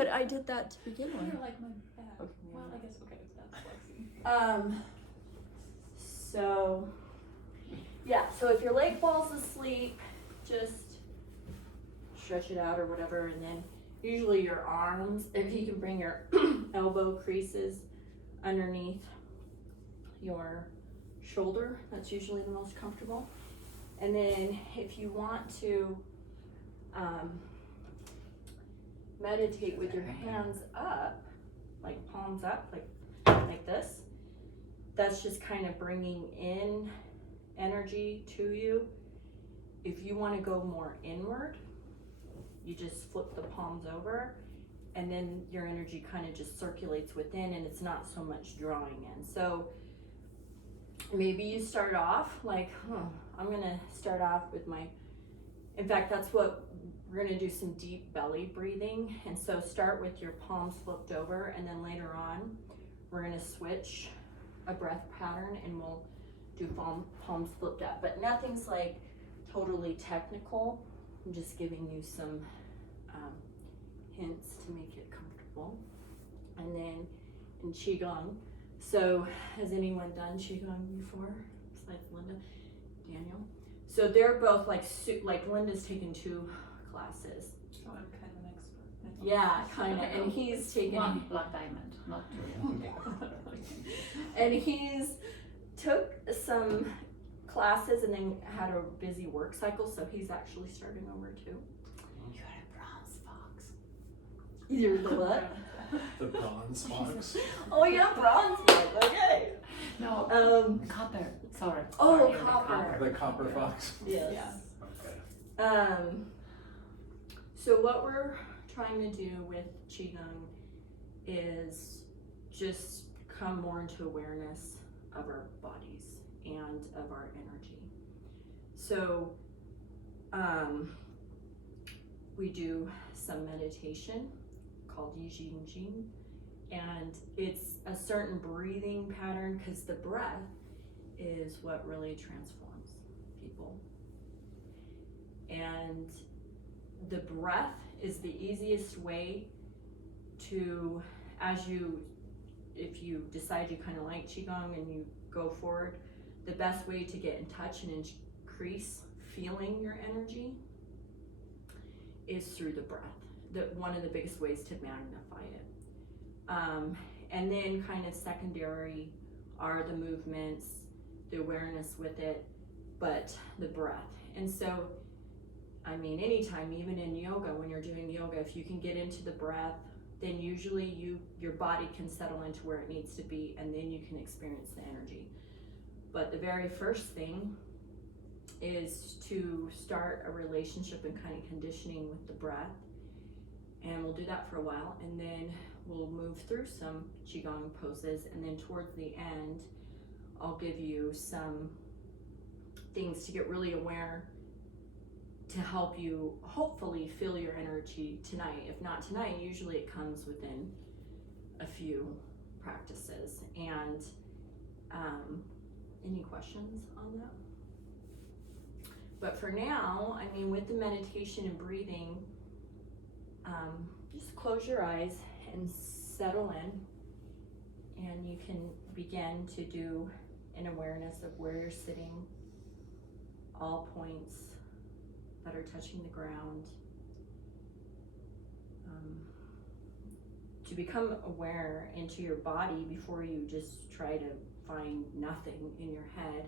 But I did that to begin with. You're like my back. Okay. Well, I guess that's flexing. So yeah, so if your leg falls asleep, just stretch it out or whatever, and then usually your arms, if you can bring your elbow creases underneath your shoulder, that's usually the most comfortable. And then if you want to meditate with your hands up, like palms up, like this, that's just kind of bringing in energy to you. If you want to go more inward, you just flip the palms over, and then your energy kind of just circulates within, and it's not so much drawing in. So maybe you start off like, I'm gonna start off with in fact, that's what we're gonna do, some deep belly breathing. And so start with your palms flipped over, and then later on, we're gonna switch a breath pattern and we'll do palms flipped up. But nothing's like totally technical. I'm just giving you some hints to make it comfortable. And then in Qigong, so has anyone done Qigong before? Besides Linda, Daniel? So they're both like Linda's taken 2 classes. Oh, I'm kind of an expert. Yeah, kind of. And he's taken 1 black diamond, not 2. And he's took some classes and then had a busy work cycle, so he's actually starting over too. You're a bronze fox. You're the what? The bronze fox. Oh yeah, bronze fox. Okay. No. Copper. Sorry. Oh, Sorry, copper. The copper fox. Yes. Yeah. Okay. So what we're trying to do with Qigong is just come more into awareness of our bodies and of our energy. So we do some meditation called Qigong, and it's a certain breathing pattern, because the breath is what really transforms people. And the breath is the easiest way to, if you decide you kind of like Qigong and you go forward, the best way to get in touch and increase feeling your energy is through the breath. One of the biggest ways to magnify it. And then kind of secondary are the movements, the awareness with it, but the breath. And so, I mean, anytime, even in yoga, when you're doing yoga, if you can get into the breath, then usually your body can settle into where it needs to be, and then you can experience the energy. But the very first thing is to start a relationship and kind of conditioning with the breath. And we'll do that for a while, and then we'll move through some Qigong poses, and then towards the end, I'll give you some things to get really aware, to help you hopefully feel your energy tonight. If not tonight, usually it comes within a few practices. And any questions on that? But for now, I mean, with the meditation and breathing, just close your eyes and settle in, and you can begin to do an awareness of where you're sitting, all points that are touching the ground. To become aware into your body before you just try to find nothing in your head,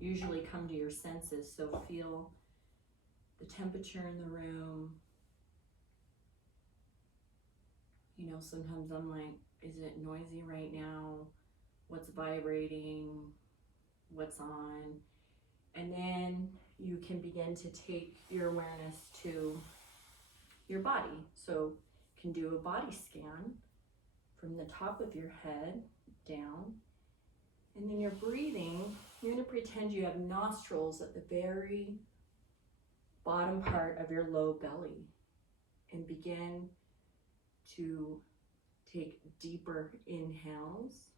usually come to your senses. So feel the temperature in the room. You know, sometimes I'm like, is it noisy right now? What's vibrating? What's on? And then you can begin to take your awareness to your body. So you can do a body scan from the top of your head down. And then you're breathing. You're going to pretend you have nostrils at the very bottom part of your low belly, and begin to take deeper inhales,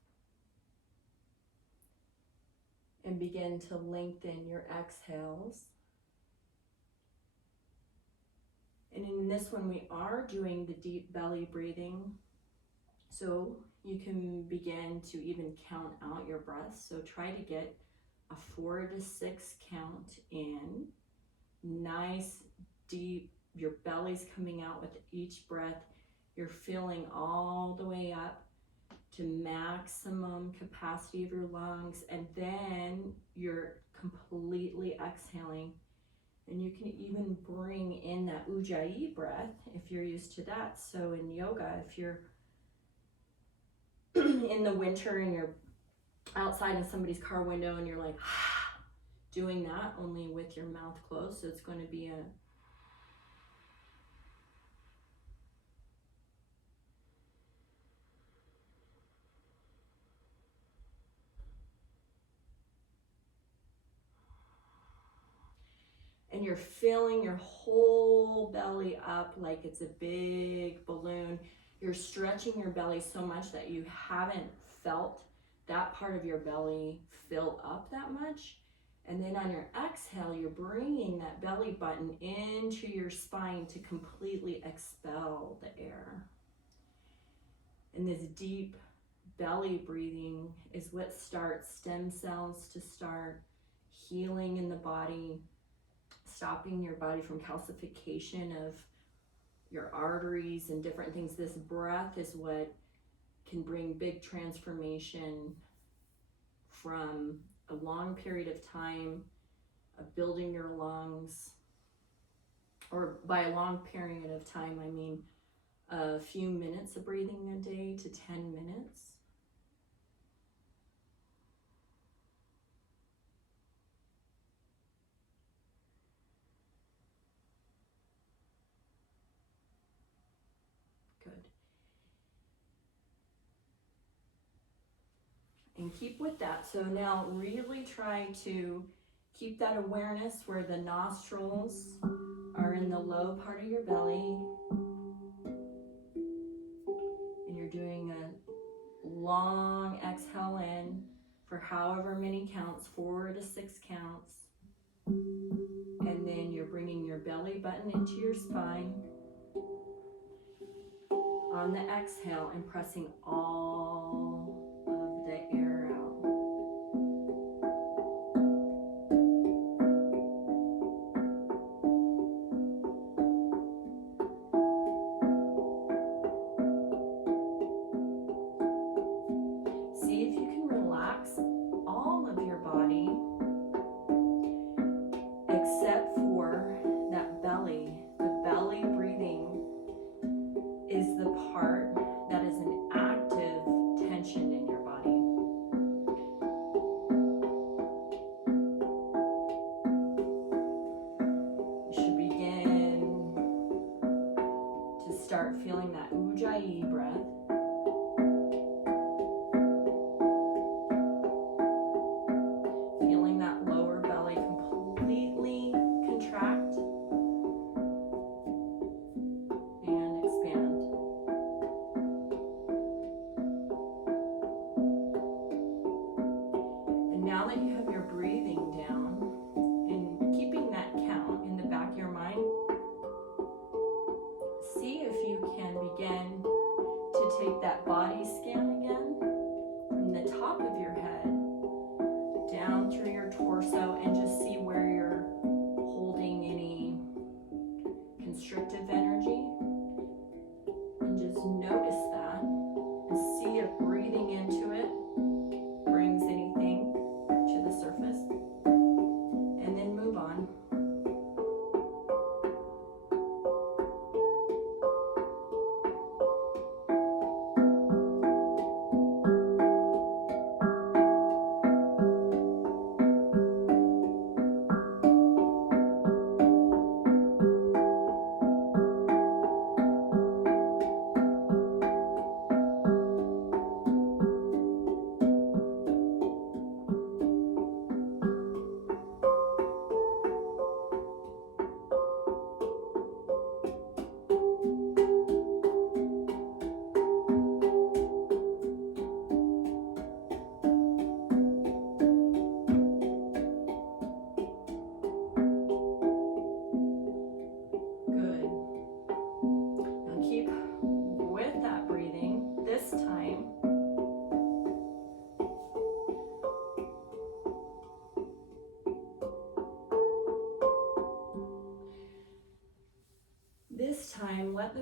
and begin to lengthen your exhales. And in this one, we are doing the deep belly breathing. So you can begin to even count out your breaths. So try to get a 4 to 6 count in. Nice, deep, your belly's coming out with each breath. You're filling all the way up to maximum capacity of your lungs, and then you're completely exhaling. And you can even bring in that ujjayi breath if you're used to that. So in yoga, if you're in the winter and you're outside in somebody's car window and you're like doing that only with your mouth closed, so it's going to be a and you're filling your whole belly up like it's a big balloon. You're stretching your belly so much that you haven't felt that part of your belly fill up that much. And then on your exhale, you're bringing that belly button into your spine to completely expel the air. And this deep belly breathing is what starts stem cells to start healing in the body, stopping your body from calcification of your arteries and different things. This breath is what can bring big transformation from a long period of time of building your lungs, or by a long period of time, I mean a few minutes of breathing a day to 10 minutes. Good. And keep with that. So now really try to keep that awareness where the nostrils are in the low part of your belly. And you're doing a long exhale in for however many counts, 4 to 6 counts. And then you're bringing your belly button into your spine on the exhale and pressing all of the air out. See if you can relax all of your body except for that belly. The belly breathing is the part that is an active tension in your body. You should begin to start feeling that ujjayi breath. Feeling that lower belly completely contract and expand. And now that you have your breathing down and keeping that count in the back of your mind, see if you can begin to take that body scan again from the top of your head down through your torso and just see where you're holding any constrictive energy, and just notice that and see if breathing into it brings anything to the surface, and then move on.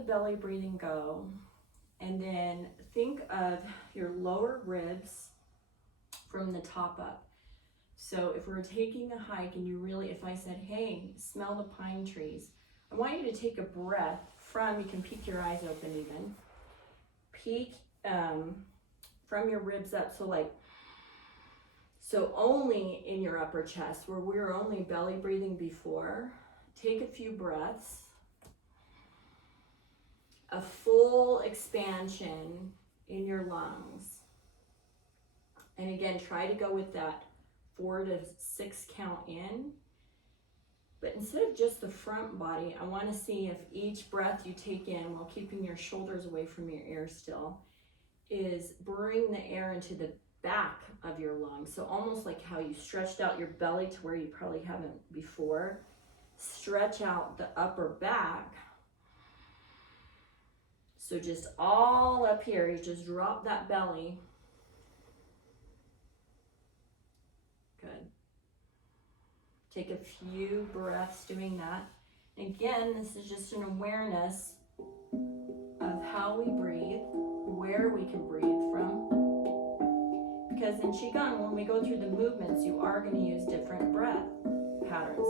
the belly breathing go, and then think of your lower ribs from the top up. So if we're taking a hike and you really, if I said, hey, smell the pine trees, I want you to take a breath from, you can peek your eyes open even, peek from your ribs up, so only in your upper chest, where we were only belly breathing before. Take a few breaths, a full expansion in your lungs. And again, try to go with that 4 to 6 count in. But instead of just the front body, I want to see if each breath you take in, while keeping your shoulders away from your ears still, is bring the air into the back of your lungs. So almost like how you stretched out your belly to where you probably haven't before. Stretch out the upper back. So just all up here, you just drop that belly. Good. Take a few breaths doing that. Again, this is just an awareness of how we breathe, where we can breathe from. Because in Qigong, when we go through the movements, you are going to use different breath patterns.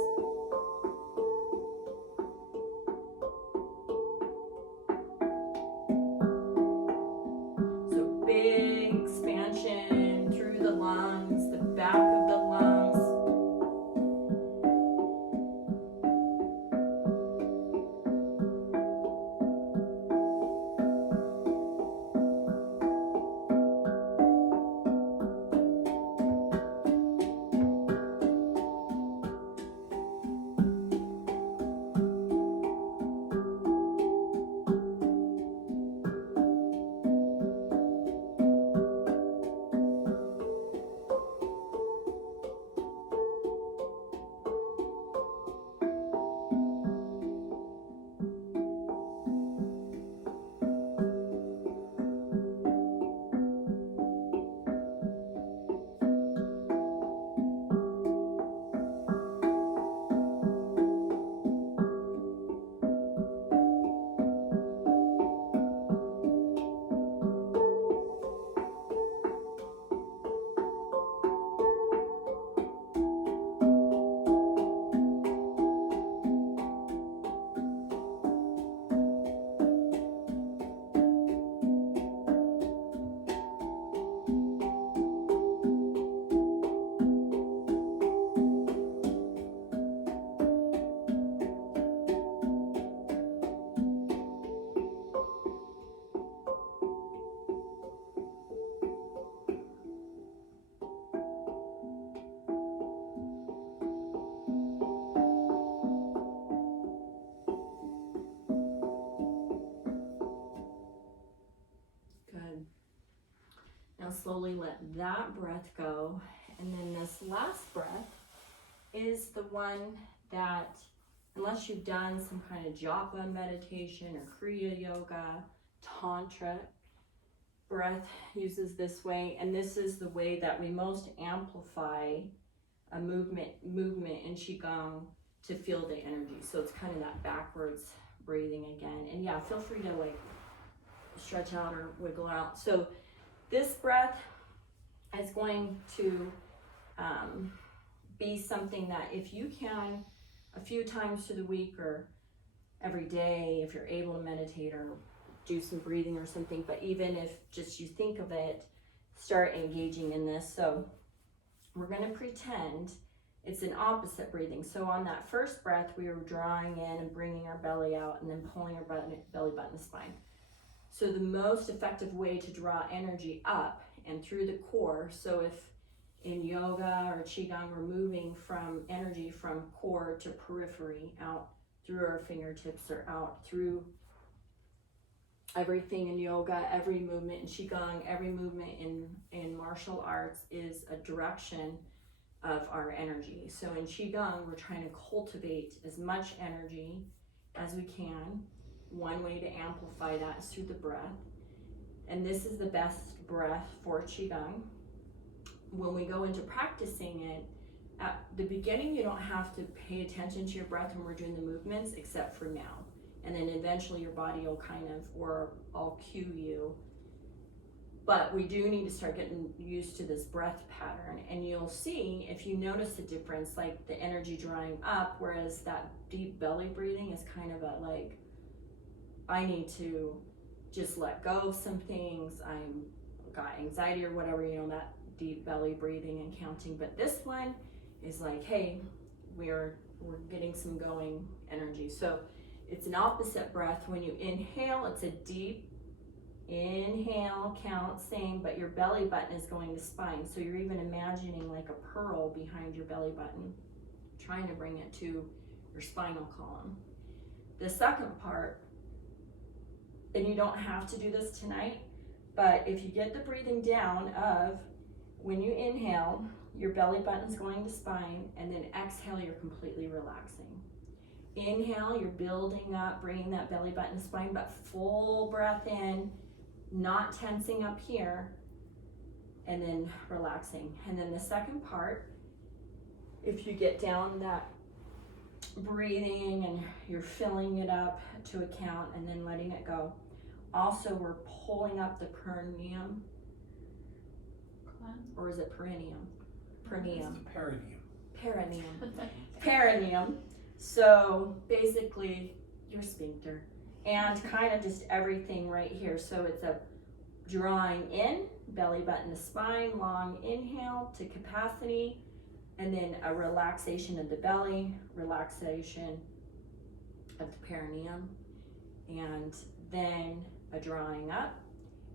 So big expansion through the lungs, the back of the lungs. Good. Now slowly let that breath go. And then this last breath is the one that, unless you've done some kind of japa meditation or kriya yoga, tantra, breath uses this way. And this is the way that we most amplify a movement in Qigong to feel the energy. So it's kind of that backwards breathing again. And yeah, feel free to like stretch out or wiggle out. So this breath is going to be something that if you can a few times through the week or every day, if you're able to meditate or do some breathing or something, but even if just you think of it, start engaging in this. So we're going to pretend it's an opposite breathing. So on that first breath, we were drawing in and bringing our belly out and then pulling our belly button to spine. So the most effective way to draw energy up and through the core, so if in yoga or Qigong we're moving from energy from core to periphery, out through our fingertips or out through everything in yoga, every movement in Qigong, every movement in martial arts is a direction of our energy. So in Qigong, we're trying to cultivate as much energy as we can. One way to amplify that is through the breath. And this is the best breath for Qigong. When we go into practicing it, at the beginning, you don't have to pay attention to your breath when we're doing the movements, except for now. and then eventually your body will kind of, or I'll cue you. But we do need to start getting used to this breath pattern, and you'll see if you notice a difference, like the energy drying up, whereas that deep belly breathing is kind of a like, I need to just let go of some things, I'm got anxiety or whatever, you know, that deep belly breathing and counting. But this one is like, hey, we're getting some going energy. So it's an opposite breath. When you inhale, it's a deep inhale, count, same, but your belly button is going to spine. So you're even imagining like a pearl behind your belly button, trying to bring it to your spinal column. The second part, and you don't have to do this tonight, but if you get the breathing down of when you inhale, your belly button's going to spine, and then exhale, you're completely relaxing. Inhale, you're building up, bringing that belly button to spine, but full breath in, not tensing up here, and then relaxing. And then the second part, if you get down that breathing and you're filling it up to a count and then letting it go. Also, we're pulling up the perineum, or is it perineum? Perineum. Perineum. Perineum. So basically your sphincter and kind of just everything right here. So it's a drawing in, belly button to spine, long inhale to capacity, and then a relaxation of the belly, relaxation of the perineum, and then a drawing up.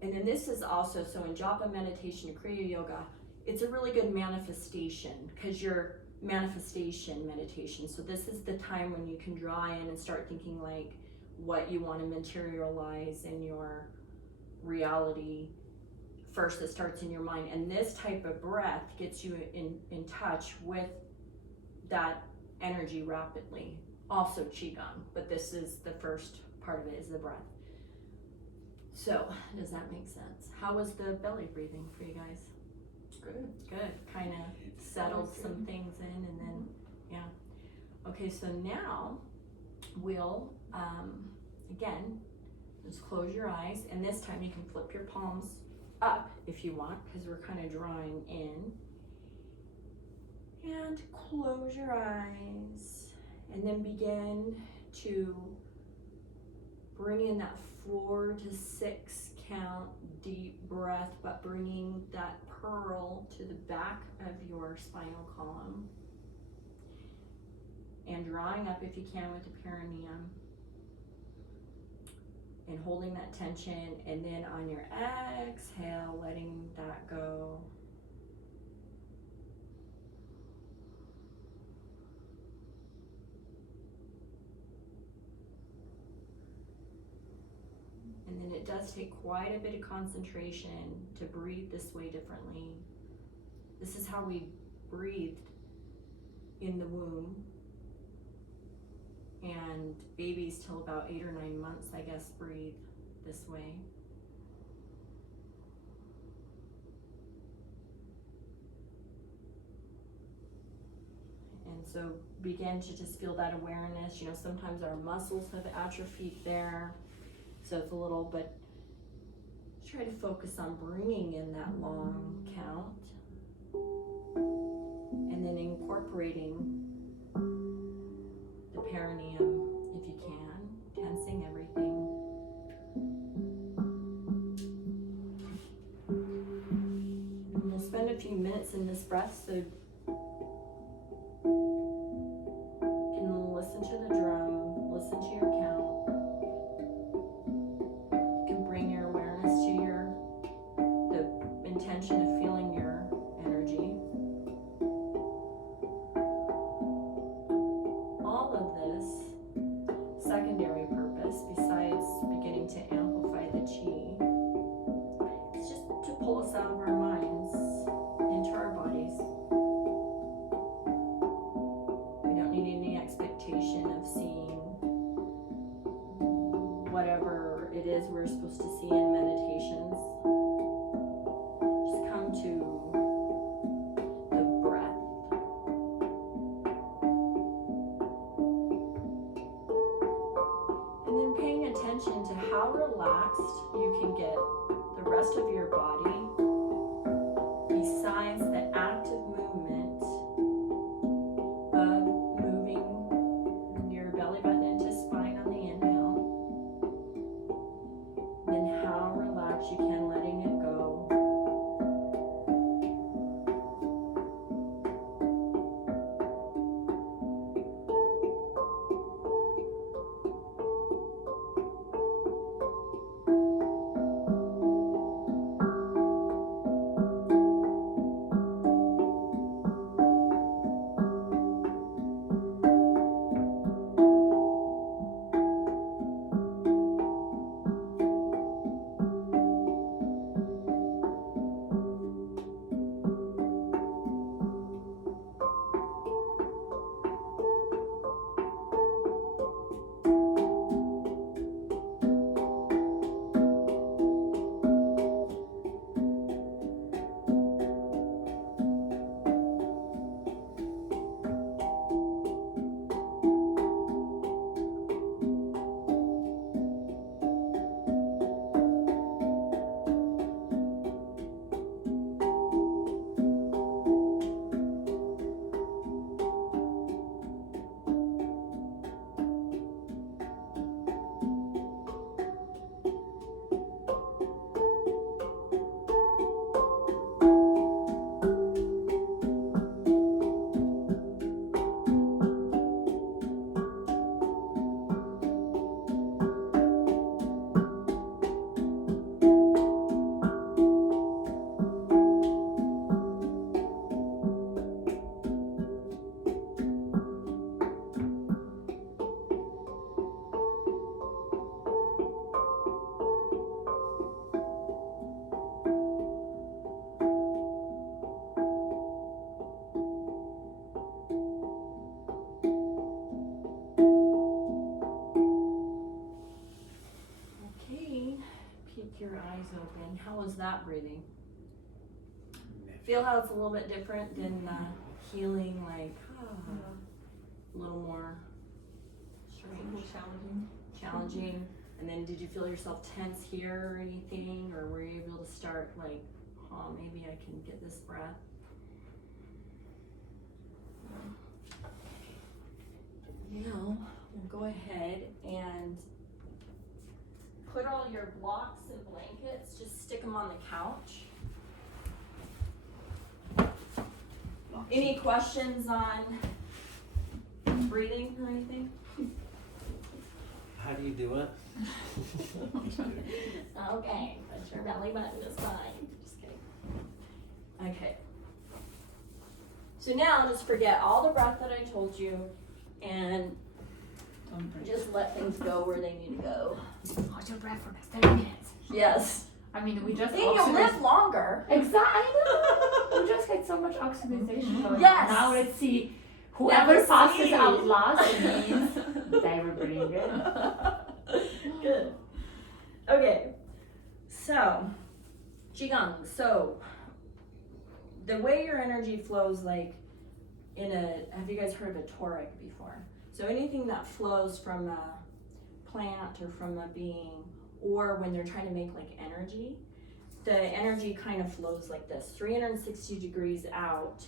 And then this is also, so in japa meditation, Kriya yoga, it's a really good manifestation because you're manifestation meditation. So this is the time when you can draw in and start thinking like what you want to materialize in your reality. First, it starts in your mind, and this type of breath gets you in touch with that energy rapidly. Also Qigong, but this is the first part of it, is the breath. So, does that make sense? How was the belly breathing for you guys? Good. Good. Kind of settled some things in, and then, yeah. Okay, so now we'll, again, just close your eyes, and this time you can flip your palms up if you want, because we're kind of drawing in. And close your eyes, and then begin to bring in that 4 to 6 count deep breath, but bringing that pearl to the back of your spinal column, and drawing up if you can with the perineum, and holding that tension, and then on your exhale, letting that go. And then it does take quite a bit of concentration to breathe this way differently. This is how we breathed in the womb. And babies till about 8 or 9 months, I guess, breathe this way. And so begin to just feel that awareness. You know, sometimes our muscles have atrophied there. So it's a little, but try to focus on bringing in that long count. And then incorporating the perineum if you can, tensing everything. And we'll spend a few minutes in this breath, so you can listen to the drum, listen to your count. Intention of feeling your energy. All of this secondary purpose, besides beginning to amplify the chi, is just to pull us out of our minds into our bodies. We don't need any expectation of seeing whatever it is we're supposed to see in meditations. To the breath. And then rest of your body, besides the active movement of moving your belly button into spine on the inhale, then how relaxed you can, letting it go. Okay, keep your eyes open. How was that breathing? Feel how it's a little bit different than healing, like a little more strange, challenging. And then did you feel yourself tense here or anything, or were you able to start like, oh, maybe I can get this breath? Now we'll go ahead and put all your blocks and blankets, just stick them on the couch. Any questions on breathing or anything? How do you do it? Okay, put your belly button to spine. Just kidding. Okay. So now just forget all the breath that I told you and Don't breathe. just let things go where they need to go. Hold your breath for next 30 minutes. Yes. I mean, we just Then you'll live longer. Exactly. We just had so much oxidization going on. Yes. Now let's see. Whoever Let's passes see. out last means they were pretty good. Good. Okay. So, Qigong. So, the way your energy flows, like have you guys heard of a toric before? So anything that flows from a plant or from a being, or when they're trying to make like energy, the energy kind of flows like this, 360 degrees out,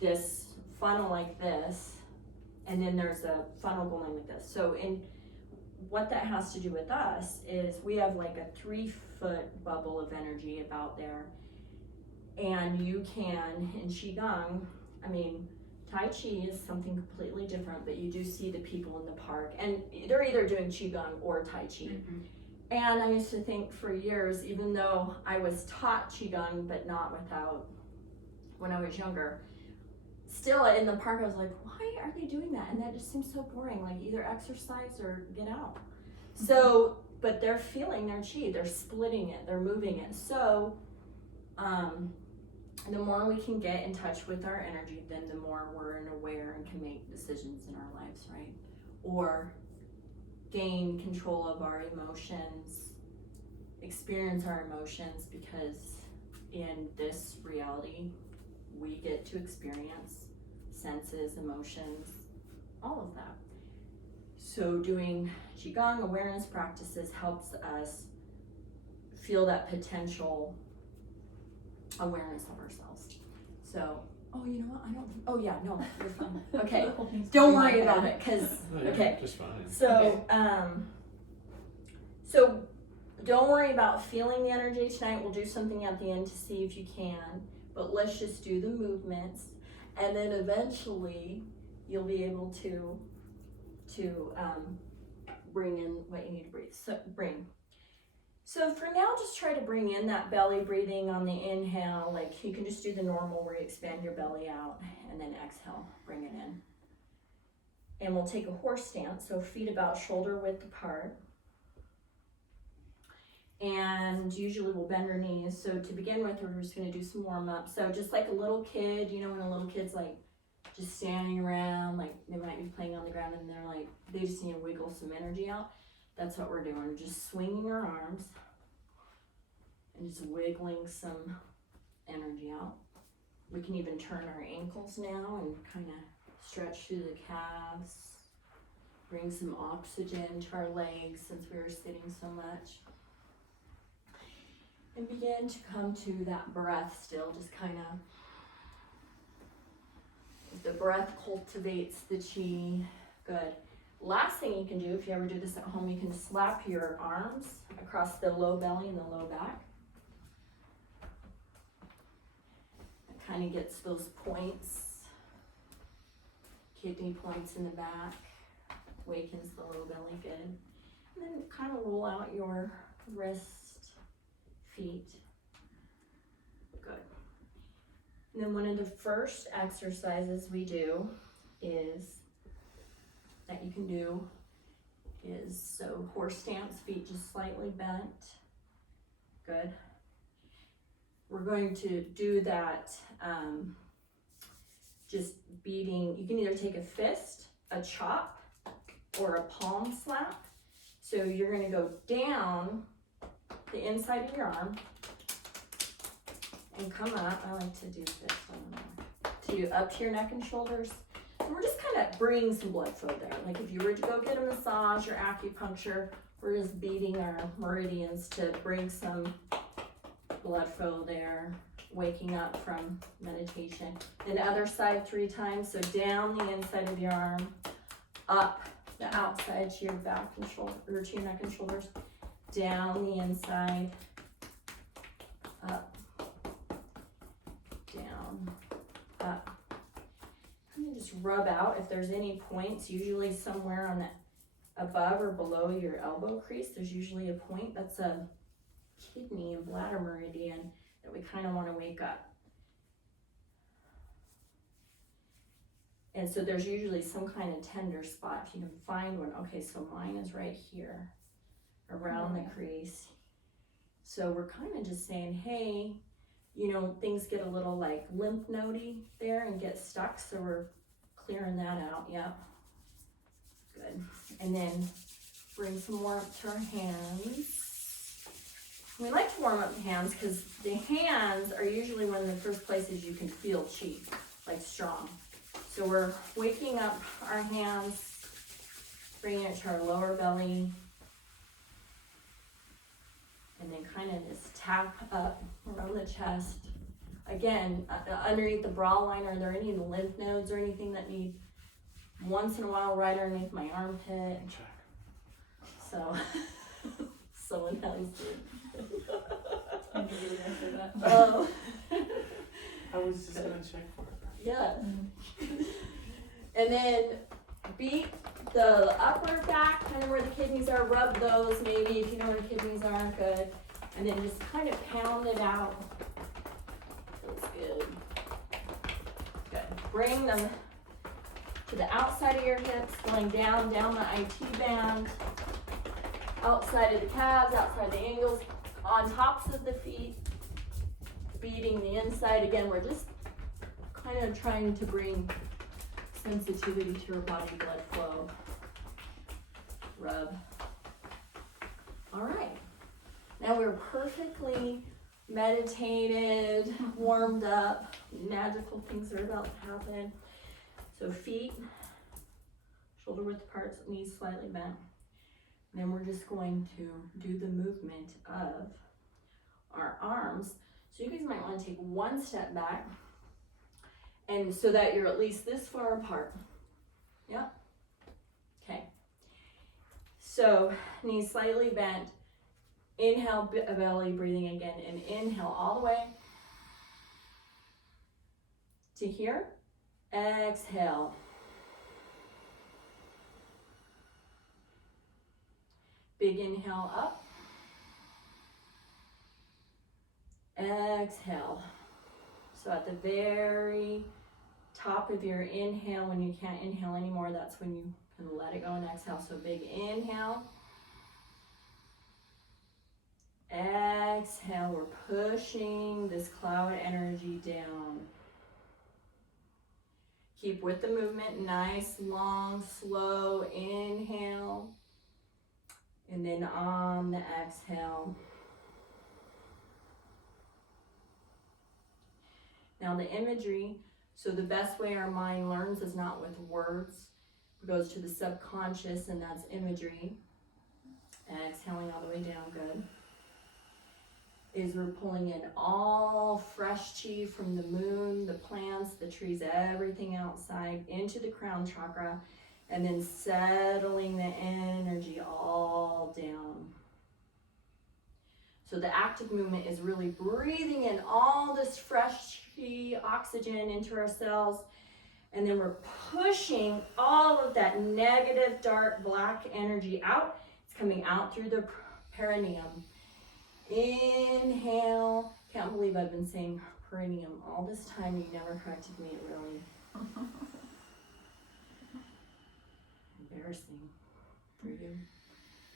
this funnel like this, and then there's a funnel going like this. So what that has to do with us is we have like a 3-foot bubble of energy about there, and you can, in Qigong, I mean, Tai Chi is something completely different, but you do see the people in the park, and they're either doing Qigong or Tai Chi. Mm-hmm. And I used to think for years, even though I was taught Qigong, but not without, when I was younger, still in the park I was like, why are they doing that? And that just seems so boring, like either exercise or get out. So, but they're feeling their Qi, they're splitting it, they're moving it. So, the more we can get in touch with our energy, then the more we're aware and can make decisions in our lives, right? Or gain control of our emotions, experience our emotions, because in this reality, we get to experience senses, emotions, all of that. So doing Qigong awareness practices helps us feel that potential awareness of ourselves. So, oh, you know what? Oh yeah, no, you're fine. Okay, don't worry about it, cause okay. Just fine. So, so don't worry about feeling the energy tonight. We'll do something at the end to see if you can, but let's just do the movements, and then eventually you'll be able to bring in what you need to breathe. So So for now, just try to bring in that belly breathing on the inhale. Like you can just do the normal where you expand your belly out, and then exhale, bring it in. And we'll take a horse stance, so feet about shoulder width apart. And usually we'll bend our knees. So to begin with, we're just gonna do some warm up. So just like a little kid, you know, when a little kid's like just standing around, like they might be playing on the ground and they're like, they just need to wiggle some energy out. That's what we're doing. We're just swinging our arms and just wiggling some energy out. We can even turn our ankles now and kind of stretch through the calves. Bring some oxygen to our legs since we were sitting so much. And begin to come to that breath still, just kind of, the breath cultivates the chi. Good. Last thing you can do, if you ever do this at home, you can slap your arms across the low belly and the low back. It kind of gets those points, kidney points in the back, wakens the low belly, good. And then kind of roll out your wrists, feet, good. And then one of the first exercises we do that you can do is so horse stance, feet just slightly bent, good. We're going to do that just beating, you can either take a fist, a chop, or a palm slap. So you're gonna go down the inside of your arm and come up. I like to do this, I don't know, to up to your neck and shoulders. And we're just kind of bringing some blood flow there. Like if you were to go get a massage or acupuncture, we're just beating our meridians to bring some blood flow there, waking up from meditation. Then other side 3 times. So down the inside of your arm, up the outside to your back and shoulder, or to your neck and shoulders, down the inside, up, down, up. And then just rub out if there's any points, usually somewhere on the above or below your elbow crease, there's usually a point. That's a kidney and bladder meridian that we kind of want to wake up. And so there's usually some kind of tender spot. If you can find one, okay, so mine is right here, around the crease. So we're kind of just saying, hey, you know, things get a little like lymph nodey there and get stuck, so we're clearing that out, yep. Good. And then bring some warmth to our hands. We like to warm up the hands because the hands are usually one of the first places you can feel chi, like strong. So we're waking up our hands, bringing it to our lower belly, and then kind of just tap up around the chest. Again, underneath the brow line, are there any lymph nodes or anything that need once in a while right underneath my armpit? Check. So, someone has I knew you were gonna say that. Oh. I was just gonna check for it. Yeah. And then beat the upper back, kind of where the kidneys are, rub those maybe if you know where the kidneys are, good. And then just kind of pound it out. Feels good. Good. Bring them to the outside of your hips, going down the IT band, outside of the calves, outside the ankles, on tops of the feet, beating the inside. Again, we're just kind of trying to bring sensitivity to your body, blood flow. Rub. All right. Now we're perfectly meditated, warmed up. Magical things are about to happen. So feet, shoulder width apart, knees slightly bent. And then we're just going to do the movement of our arms. So you guys might want to take one step back, and so that you're at least this far apart. Yep. Okay. So knees slightly bent. Inhale, belly breathing again, and inhale all the way to here. Exhale. Big inhale up. Exhale. So at the very top of your inhale, when you can't inhale anymore, that's when you can let it go and exhale. So big inhale. Exhale, we're pushing this cloud energy down. Keep with the movement, nice, long, slow inhale. And then on the exhale. Now the imagery, so the best way our mind learns is not with words. It goes to the subconscious, and that's imagery. Exhaling all the way down, good. Is we're pulling in all fresh chi from the moon, the plants, the trees, everything outside into the crown chakra, and then settling the energy all down. So the active movement is really breathing in all this fresh chi, oxygen into our cells, and then we're pushing all of that negative, dark, black energy out. It's coming out through the perineum. Inhale. Can't believe I've been saying perineum all this time. You never corrected me, really. Embarrassing for you.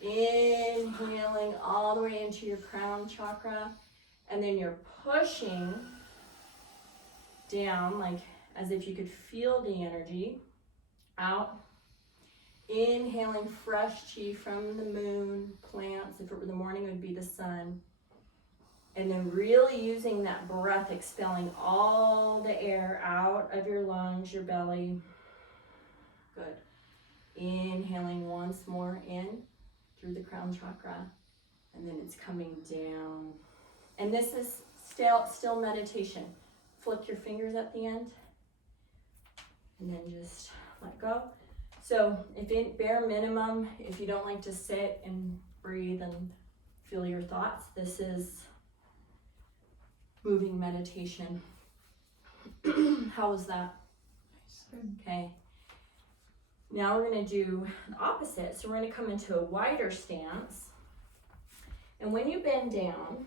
Inhaling all the way into your crown chakra, and then you're pushing down, like as if you could feel the energy out. Inhaling fresh chi from the moon, plants. If it were the morning, it would be the sun. And then really using that breath, expelling all the air out of your lungs, your belly. Good. Inhaling once more in through the crown chakra. And then it's coming down. And this is still meditation. Flip your fingers at the end. And then just let go. So if in bare minimum, if you don't like to sit and breathe and feel your thoughts, this is moving meditation. How was that? Okay. Now we're going to do the opposite. So we're going to come into a wider stance. And when you bend down,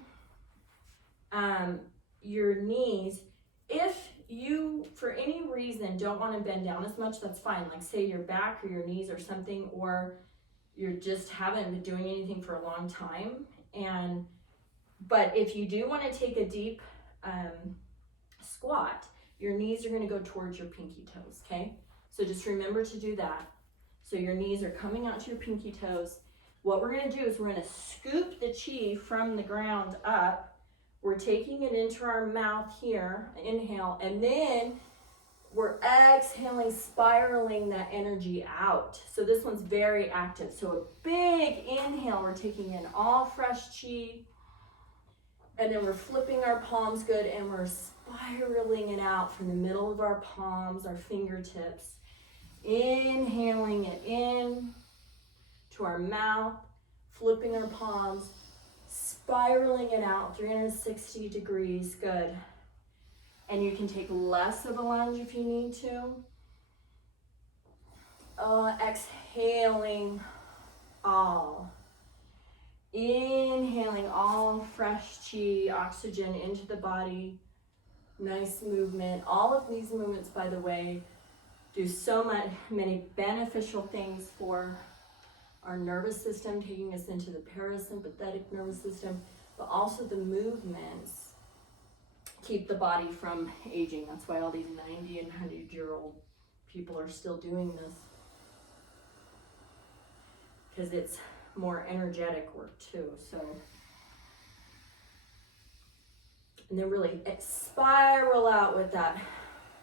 your knees, if you, for any reason, don't want to bend down as much, that's fine. Like say your back or your knees or something, or you just haven't been doing anything for a long time. But if you do want to take a deep squat, your knees are going to go towards your pinky toes, okay? So just remember to do that. So your knees are coming out to your pinky toes. What we're going to do is we're going to scoop the chi from the ground up. We're taking it into our mouth here, inhale, and then we're exhaling, spiraling that energy out. So this one's very active. So a big inhale, we're taking in all fresh chi, and then we're flipping our palms good, and we're spiraling it out from the middle of our palms, our fingertips, inhaling it in to our mouth, flipping our palms, spiraling it out 360 degrees, good. And you can take less of a lunge if you need to. Exhaling all. Inhaling all fresh chi, oxygen into the body. Nice movement. All of these movements, by the way, do so many beneficial things for our nervous system, taking us into the parasympathetic nervous system, but also the movements keep the body from aging. That's why all these 90 and 100-year-old people are still doing this, because it's more energetic work too. So, and then really spiral out with that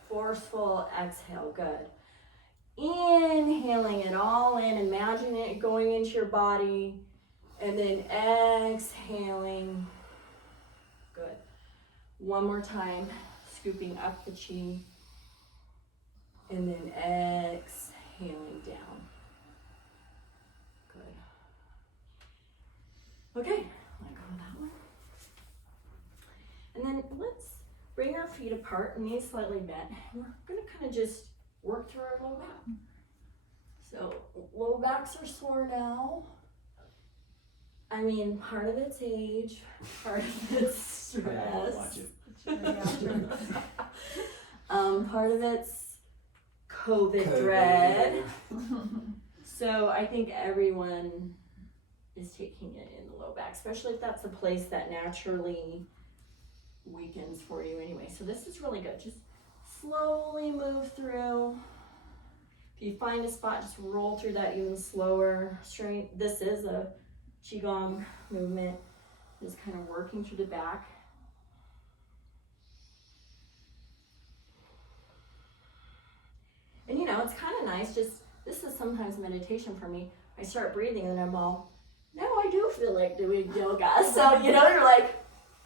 forceful exhale, good. Inhaling it all in, imagine it going into your body, and then exhaling One more time, scooping up the chi. And then exhaling down. Good. Okay, let go of that one. And then let's bring our feet apart, knees slightly bent. And we're gonna kind of just work through our low back. So low backs are sore now. I mean, part of it's age, part of it's stress. Watch it. Part of it's COVID dread. So I think everyone is taking it in the low back, especially if that's a place that naturally weakens for you anyway. So this is really good. Just slowly move through. If you find a spot, just roll through that even slower. Straight. This is a Qigong movement. Just kind of working through the back. And you know, it's kind of nice, just, this is sometimes meditation for me. I start breathing and I'm all, now I do feel like doing yoga. So, you know, you're like,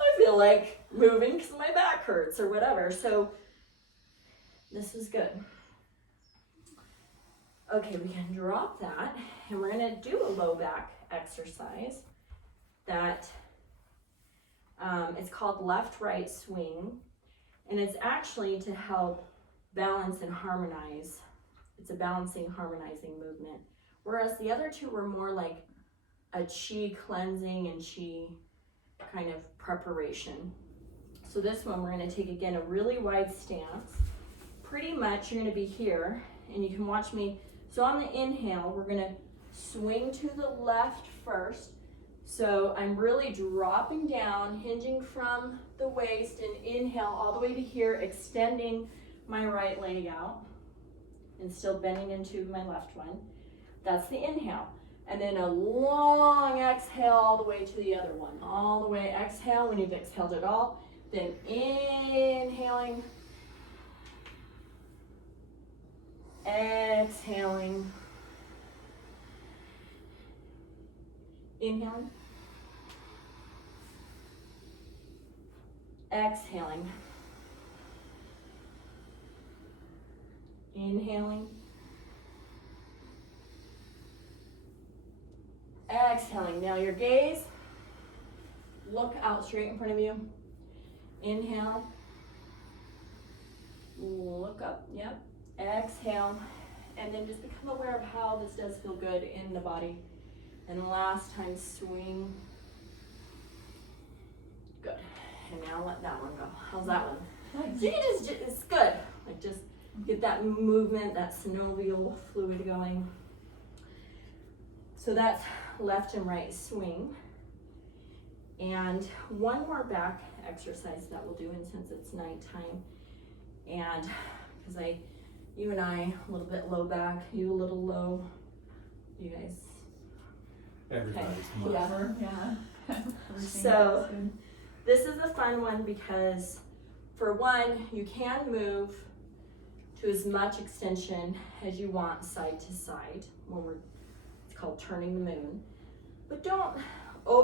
I feel like moving because my back hurts or whatever. So this is good. Okay, we can drop that and we're gonna do a low back exercise that it's called left-right swing. And it's actually to help balance and harmonize. It's a balancing, harmonizing movement. Whereas the other two were more like a chi cleansing and chi kind of preparation. So this one, we're gonna take again a really wide stance. Pretty much you're gonna be here and you can watch me. So on the inhale, we're gonna swing to the left first. So I'm really dropping down, hinging from the waist, and inhale all the way to here, extending my right leg out and still bending into my left one. That's the inhale. And then a long exhale all the way to the other one. All the way, exhale when you've exhaled it all. Then inhaling, exhaling, inhaling, exhaling, inhaling, exhaling. Now your gaze, look out straight in front of you. Inhale, look up, yep. Exhale, and then just become aware of how this does feel good in the body. And last time, swing. Good. And now let that one go. How's that one? Nice. So you can just, it's good. Like just get that movement, that synovial fluid going. So that's left and right swing. And one more back exercise that we'll do, and since it's nighttime, and because you and I, a little bit low back, you a little low, you guys. Everybody's Okay. Whoever, yeah. So this is a fun one because for one, you can move to as much extension as you want side to side when it's called turning the moon. But don't,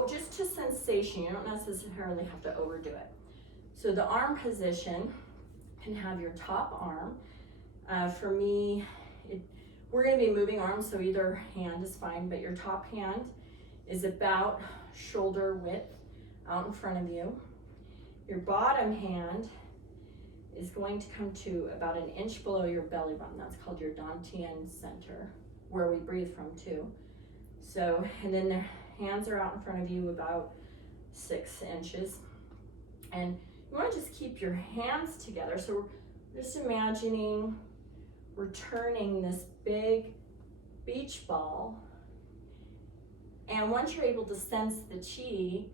just to sensation, you don't necessarily have to overdo it. So the arm position can have your top arm. For me, we're gonna be moving arms, so either hand is fine, but your top hand is about shoulder width out in front of you. Your bottom hand is going to come to about an inch below your belly button. That's called your Dantian center, where we breathe from too. So, and then the hands are out in front of you about 6 inches. And you wanna just keep your hands together. So we're just imagining we're turning this big beach ball. And once you're able to sense the chi,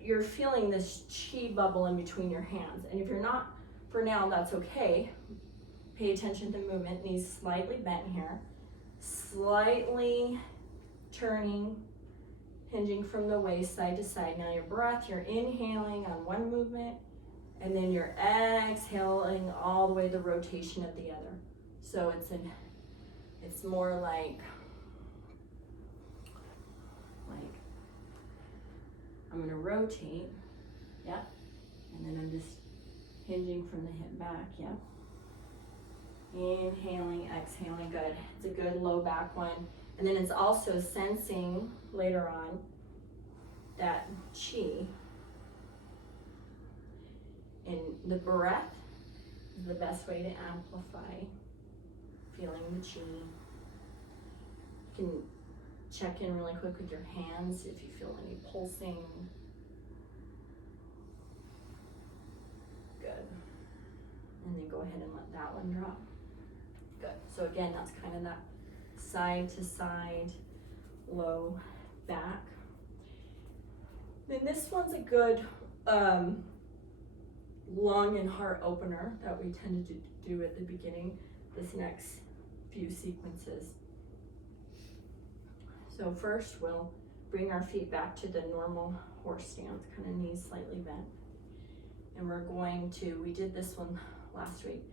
you're feeling this chi bubble in between your hands. And if you're not, for now, that's okay. Pay attention to movement, knees slightly bent here. Slightly turning, hinging from the waist side to side. Now your breath, you're inhaling on one movement, and then you're exhaling all the way the rotation of the other. So it's more like I'm gonna rotate, yep, and then I'm just hinging from the hip back, yeah. Inhaling, exhaling, good. It's a good low back one. And then it's also sensing later on that chi. And the breath is the best way to amplify feeling the chi. You can check in really quick with your hands if you feel any pulsing. Good. And then go ahead and let that one drop. Good. So again, that's kind of that side to side, low back. Then this one's a good lung and heart opener that we tend to do at the beginning, this next few sequences. So first we'll bring our feet back to the normal horse stance, kind of knees slightly bent. And we're going to, we did this one last week,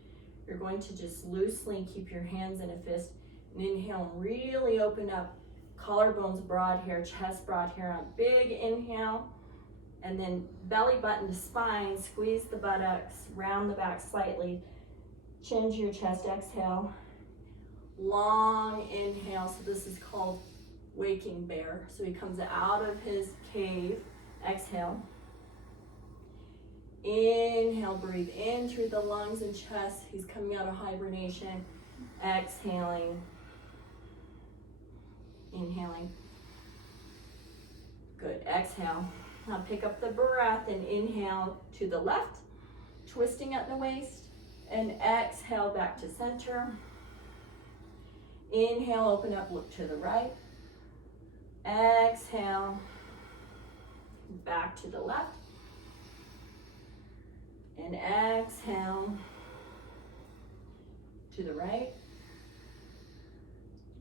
you're going to just loosely keep your hands in a fist and inhale and really open up, collarbones broad here, chest broad here, on big inhale, and then belly button to spine, squeeze the buttocks, round the back slightly, chin to your chest, exhale, long inhale, so this is called waking bear. So he comes out of his cave, exhale, inhale, breathe in through the lungs and chest, he's coming out of hibernation, exhaling, inhaling, good, exhale. Now pick up the breath and inhale to the left, twisting at the waist, and exhale back to center. Inhale, open up, look to the right. Exhale, back to the left. And exhale to the right.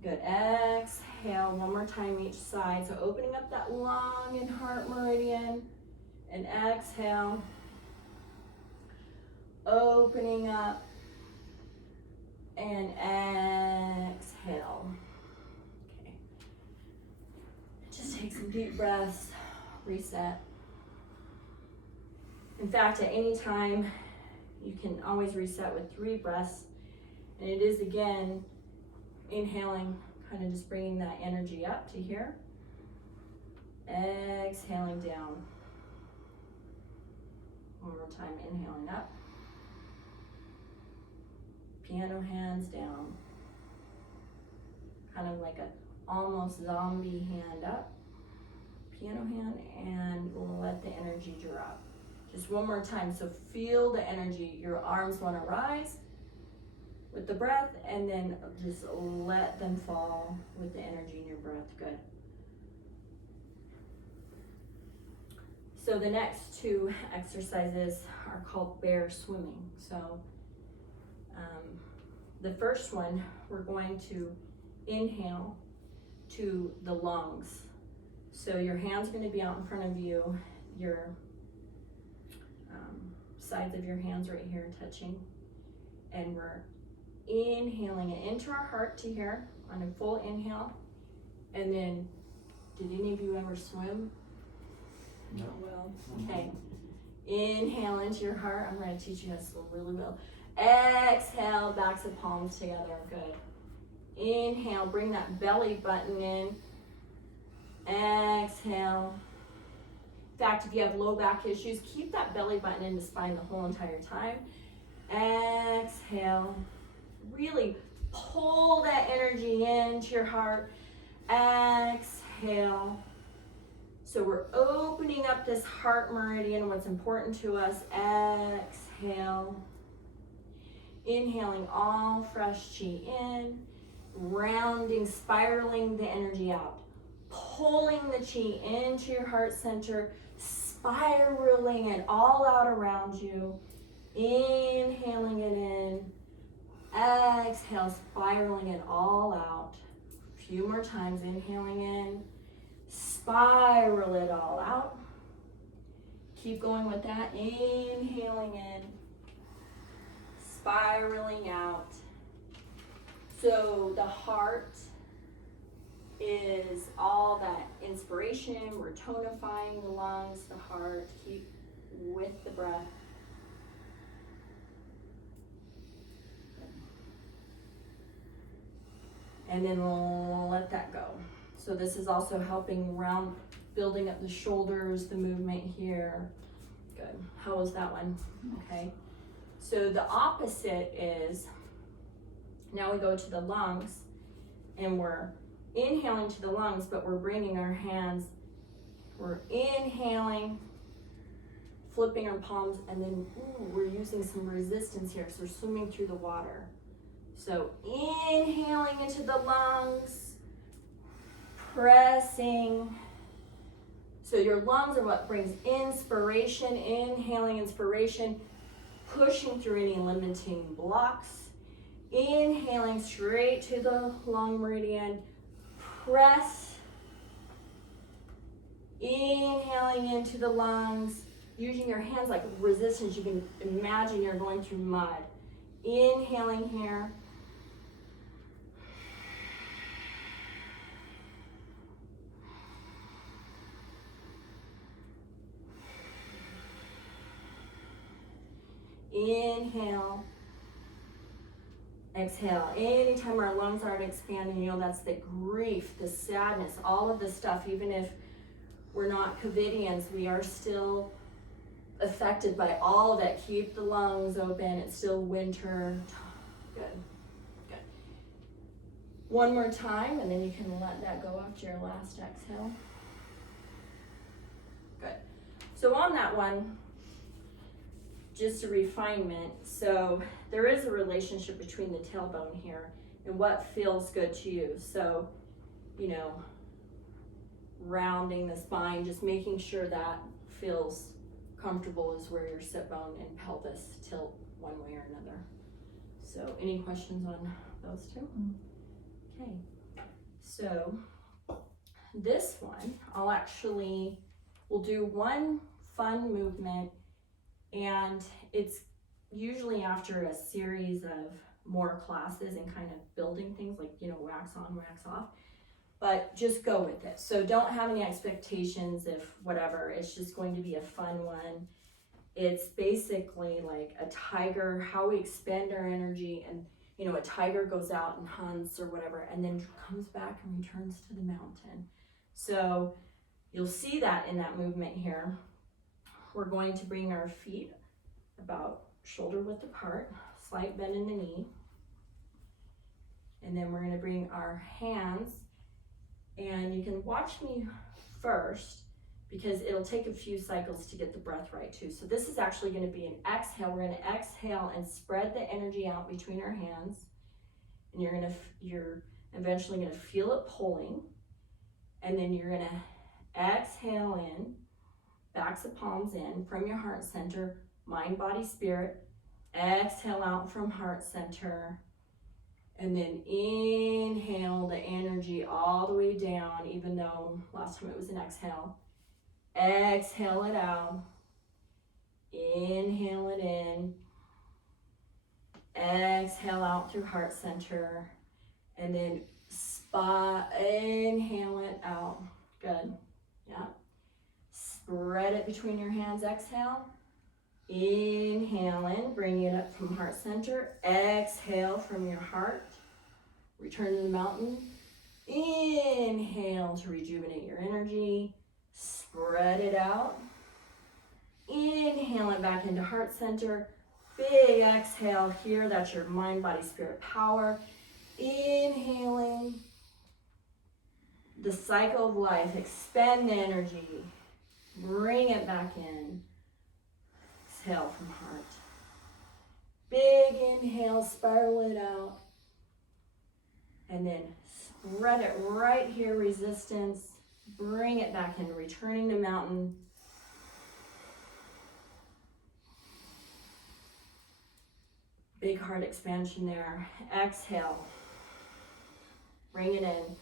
Good, exhale, one more time each side. So opening up that lung and heart meridian, and exhale, opening up, and exhale. Okay, just take some deep breaths, reset. In fact, at any time, you can always reset with 3 breaths, and it is again, inhaling, kind of just bringing that energy up to here. Exhaling down. One more time, inhaling up. Piano hands down. Kind of like a almost zombie hand up. Piano hand, and we'll let the energy drop. Just one more time, so feel the energy. Your arms want to rise with the breath, and then just let them fall with the energy in your breath. Good. So the next 2 exercises are called bear swimming. So the first one, we're going to inhale to the lungs. So your hands are going to be out in front of you, your sides of your hands right here touching, and we're inhaling it into our heart to here on a full inhale. And then, did any of you ever swim? No. Well, okay. Inhale into your heart. I'm going to teach you how to swim really well. Exhale, backs of palms together. Good. Inhale, bring that belly button in. Exhale. In fact, if you have low back issues, keep that belly button in the spine the whole entire time. Exhale. Really pull that energy into your heart. Exhale. So we're opening up this heart meridian, what's important to us. Exhale. Inhaling all fresh chi in. Rounding, spiraling the energy out. Pulling the chi into your heart center. Spiraling it all out around you. Inhaling it in. Exhale, spiraling it all out. A few more times, inhaling in. Spiral it all out. Keep going with that. Inhaling in. Spiraling out. So the heart is all that inspiration. We're tonifying the lungs, the heart. Keep with the breath. and then let that go. So this is also helping building up the shoulders, the movement here. Good. How was that one? Okay. So the opposite is, now we go to the lungs, and we're inhaling to the lungs, but we're bringing our hands, we're inhaling, flipping our palms, and then we're using some resistance here, so we're swimming through the water. So inhaling into the lungs, pressing. So your lungs are what brings inspiration, inhaling inspiration, pushing through any limiting blocks, inhaling straight to the lung meridian, press, inhaling into the lungs, using your hands like resistance. You can imagine you're going through mud. Inhaling here. Inhale. Exhale. Anytime our lungs aren't expanding, you know, that's the grief, the sadness, all of the stuff. Even if we're not Covidians, we are still affected by all of it. Keep the lungs open. It's still winter. Good. Good. One more time, and then you can let that go after your last exhale. Good. So on that one, just a refinement. So there is a relationship between the tailbone here and what feels good to you. So, you know, rounding the spine, just making sure that feels comfortable is where your sit bone and pelvis tilt one way or another. So any questions on those two? Okay, so this one, we'll do one fun movement, and it's usually after a series of more classes and kind of building things like, you know, wax on, wax off. But just go with it. So don't have any expectations if whatever, it's just going to be a fun one. It's basically like a tiger, how we expend our energy, and you know, a tiger goes out and hunts or whatever, and then comes back and returns to the mountain. So you'll see that in that movement here. We're going to bring our feet about shoulder width apart, slight bend in the knee. And then we're gonna bring our hands, and you can watch me first because it'll take a few cycles to get the breath right too. So this is actually going to be an exhale. We're going to exhale and spread the energy out between our hands, and you're eventually going to feel it pulling, and then you're going to exhale in, backs of palms in from your heart center, mind, body, spirit. Exhale out from heart center. And then inhale the energy all the way down, even though last time it was an exhale. Exhale it out. Inhale it in. Exhale out through heart center. And then inhale it out. Good. Yeah. Spread it between your hands. Exhale. Inhale in, bring it up from heart center. Exhale from your heart. Return to the mountain. Inhale to rejuvenate your energy. Spread it out. Inhale it back into heart center. Big exhale here. That's your mind, body, spirit power. Inhaling the cycle of life. Expend the energy. Bring it back in. Exhale from heart. Big inhale, spiral it out. And then spread it right here, resistance. Bring it back in, returning to mountain. Big heart expansion there. Exhale. Bring it in.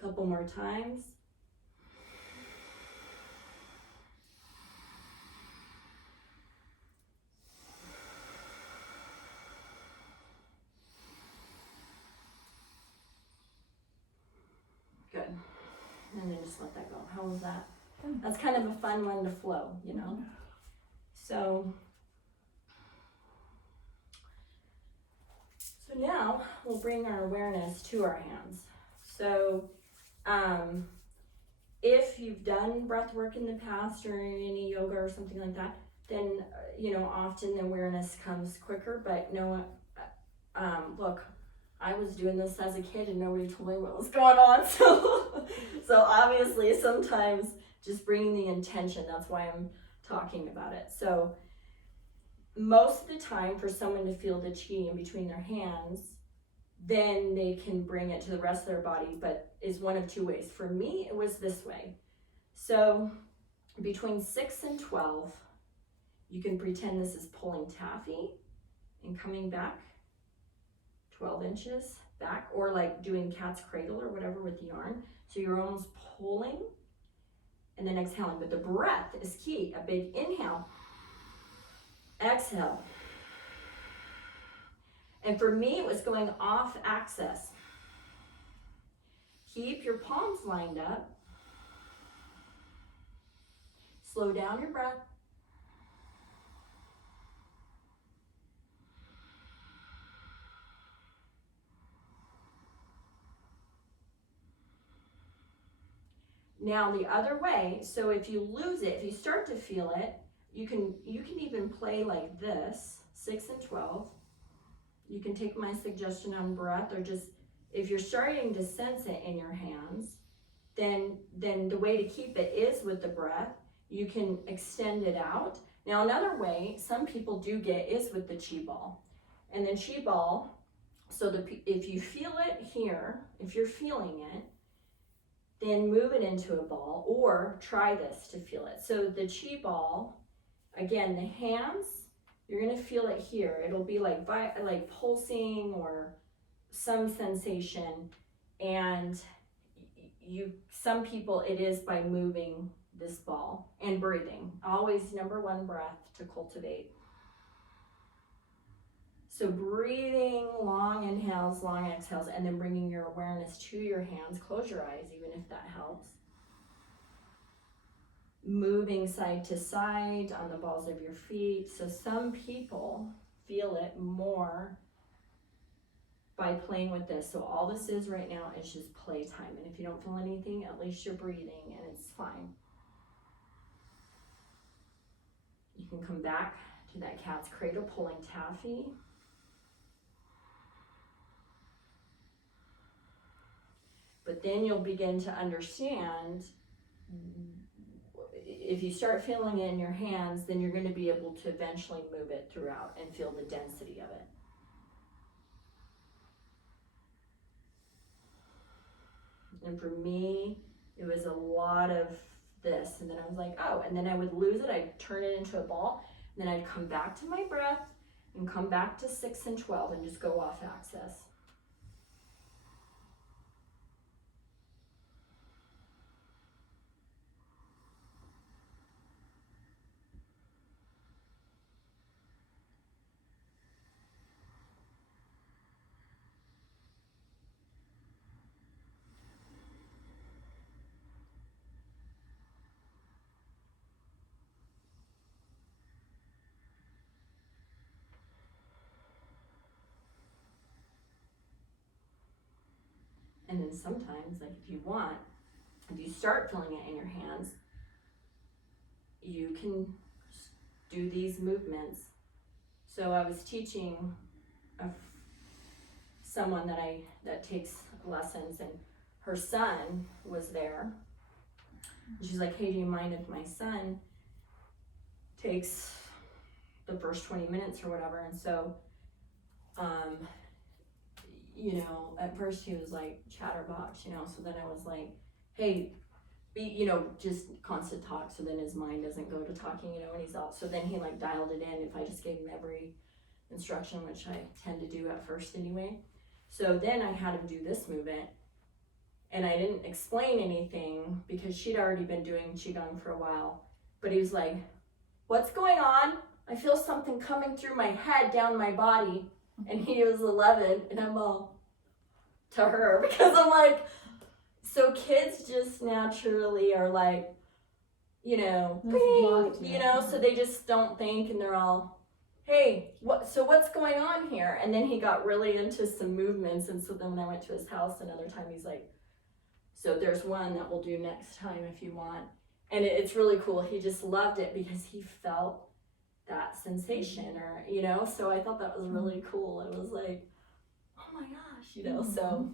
Couple more times. and then just let that go. How was that? That's kind of a fun one to flow, you know? So now we'll bring our awareness to our hands. So if you've done breath work in the past or any yoga or something like that, then, often the awareness comes quicker, but look, I was doing this as a kid and nobody told me what was going on. So obviously sometimes just bringing the intention, that's why I'm talking about it. So most of the time for someone to feel the chi in between their hands, then they can bring it to the rest of their body, but is one of two ways. For me, it was this way. So between 6 and 12, you can pretend this is pulling taffy and coming back 12 inches back, or like doing cat's cradle or whatever with the yarn. So you're almost pulling and then exhaling, but the breath is key. A big inhale, exhale. And for me, it was going off axis. Keep your palms lined up. Slow down your breath. Now the other way, so if you lose it, if you start to feel it, you can even play like this, 6 and 12. You can take my suggestion on breath, or just, if you're starting to sense it in your hands, then the way to keep it is with the breath. You can extend it out. Now another way some people do get is with the chi ball. And the chi ball, so if you feel it here, if you're feeling it, then move it into a ball, or try this to feel it. So the chi ball, again, the hands, you're gonna feel it here. It'll be like pulsing or some sensation, and some people, it is by moving this ball and breathing. Always number one, breath to cultivate. So breathing, long inhales, long exhales, and then bringing your awareness to your hands. Close your eyes, even if that helps. Moving side to side on the balls of your feet. So some people feel it more by playing with this. So all this is right now is just playtime. And if you don't feel anything, at least you're breathing and it's fine. You can come back to that cat's cradle, pulling taffy. But then you'll begin to understand, if you start feeling it in your hands, then you're going to be able to eventually move it throughout and feel the density of it. And for me, it was a lot of this. And then I was like, oh, and then I would lose it. I'd turn it into a ball. And then I'd come back to my breath and come back to 6 and 12 and just go off axis. And then sometimes, like if you start feeling it in your hands, you can do these movements. So I was teaching someone that takes lessons, and her son was there. And she's like, hey, do you mind if my son takes the first 20 minutes or whatever? And so, at first he was like chatterbox, so then I was like, hey, just constant talk, so then his mind doesn't go to talking, and he's out. So then he like dialed it in if I just gave him every instruction, which I tend to do at first anyway. So then I had him do this movement, and I didn't explain anything because she'd already been doing Qigong for a while, but he was like, what's going on? I feel something coming through my head down my body. And he was 11, and I'm all to her because I'm like, so kids just naturally are like, you know, It's "Bing," blocked, you yeah. know, so they just don't think, and they're all, hey, what's going on here? And then he got really into some movements, and so then when I went to his house another time, he's like, so there's one that we'll do next time if you want. And it's really cool. He just loved it because he felt that sensation, or, you know, so I thought that was really cool. It was like, oh my gosh, you know, so.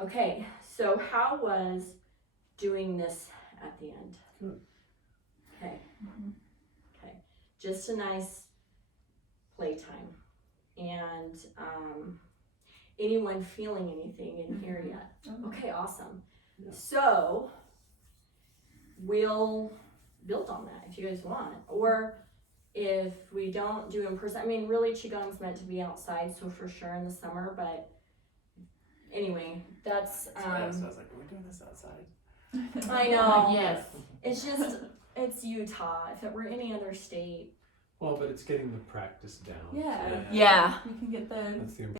Okay, so how was doing this at the end? Good. Okay. Okay, just a nice playtime. And anyone feeling anything in here yet? Okay, awesome. Yeah. So we'll build on that if you guys want, or if we don't do in person. I mean, really, Qigong's meant to be outside, so for sure in the summer. But anyway, that's So I was like, are we doing this outside? I know. Yes. It's just it's Utah. If it were any other state, Well, but it's getting the practice down. Yeah. Yeah. We can get the That's the